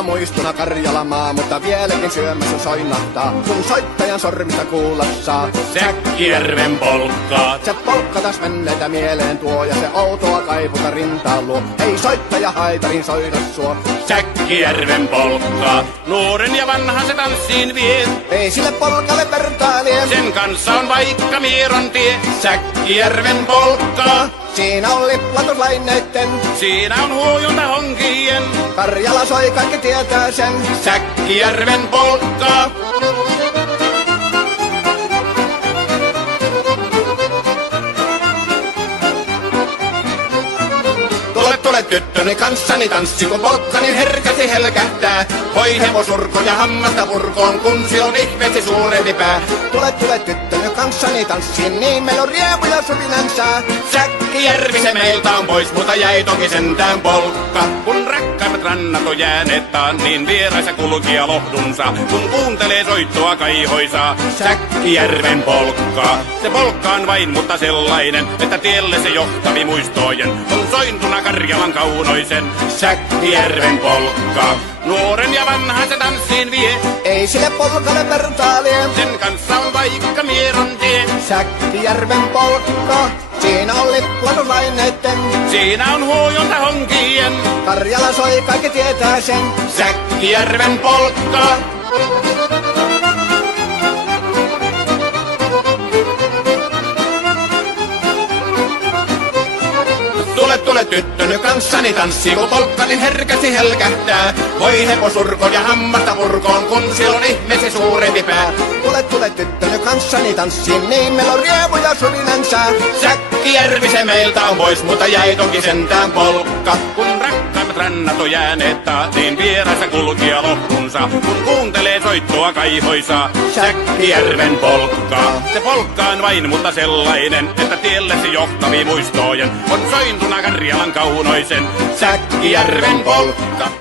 aina muistuna Karjalan maa, mutta vieläkin syömässä soinnahtaa, kun soittajan sormista kuulla saa. Säkkijärven polkkaa. Se polkka taas menneitä mieleen tuo, ja se outoa kaiputa rintaan luo. Ei soittaja haitarin soida suo. Säkkijärven polkkaa. Nuoren ja vanhan se tanssiin vie. Ei sille polkalle vertailie. Sen kanssa on vaikka Mieron tie. Säkkijärven polkkaa. Siinä on liplatuslaineitten, Siinä on huojunta honkien. Karjala soi, kaikki tietää sen. Säkkijärven polkkaa. Tule tyttöni kanssani tanssi, kun polkkani herkäsi helkähtää. Hoi hevosurko ja hammasta purkoon, kun se on ihmeesi suurempi pää. Tule tyttöni kanssani tanssiin, niin meillä on riemu ja supinansa. Säkkijärvi se meiltä on pois, mutta jäi toki sentään polkka. Kun rakkaimmat rannat on jääneet taan, niin vieraisa kulkija lohdunsa. Kun kuuntelee soittoa kaihoisaa, Säkkijärven polkkaa. Se polkka on vain, mutta sellainen, että tielle se johtavi muistojen. On sointuna Karjalan kaunoisen, Säkkijärven polkkaa. Nuoren ja vanhan se tanssiin vie. Ei sille polkalle vertailie. Sen kanssa on vaikka Mieron tie. Säkkijärven polkka, siinä on liplatuslaineitten, Siinä on huojunta honkien. Karjala soi, kaikki tietää sen. Säkkijärven polkkaa. Tule tyttöny kanssani tanssi, kun polkkani herkäsi helkähtää. Voi hevosurko ja hammasta purkoon, kun siellä on ihmeesi suurempi pää. Tule tyttöni kanssani tanssiin, niin meillä on riemu ja supinansa. Säkkijärvi se meiltä on pois, mutta jäi toki sentään polkka. Kun rakkaimmat rannat on jääneet taas, niin vieraissa kulkija lohdunsa. Kun kuuntelee soittoa kaihoisaa, Säkkijärven polkkaa. Se polkka on vain, mutta sellainen, että tiellesi johtavi muistojen. On sointuna Karjalan kaunoisen, Säkkijärven polkka.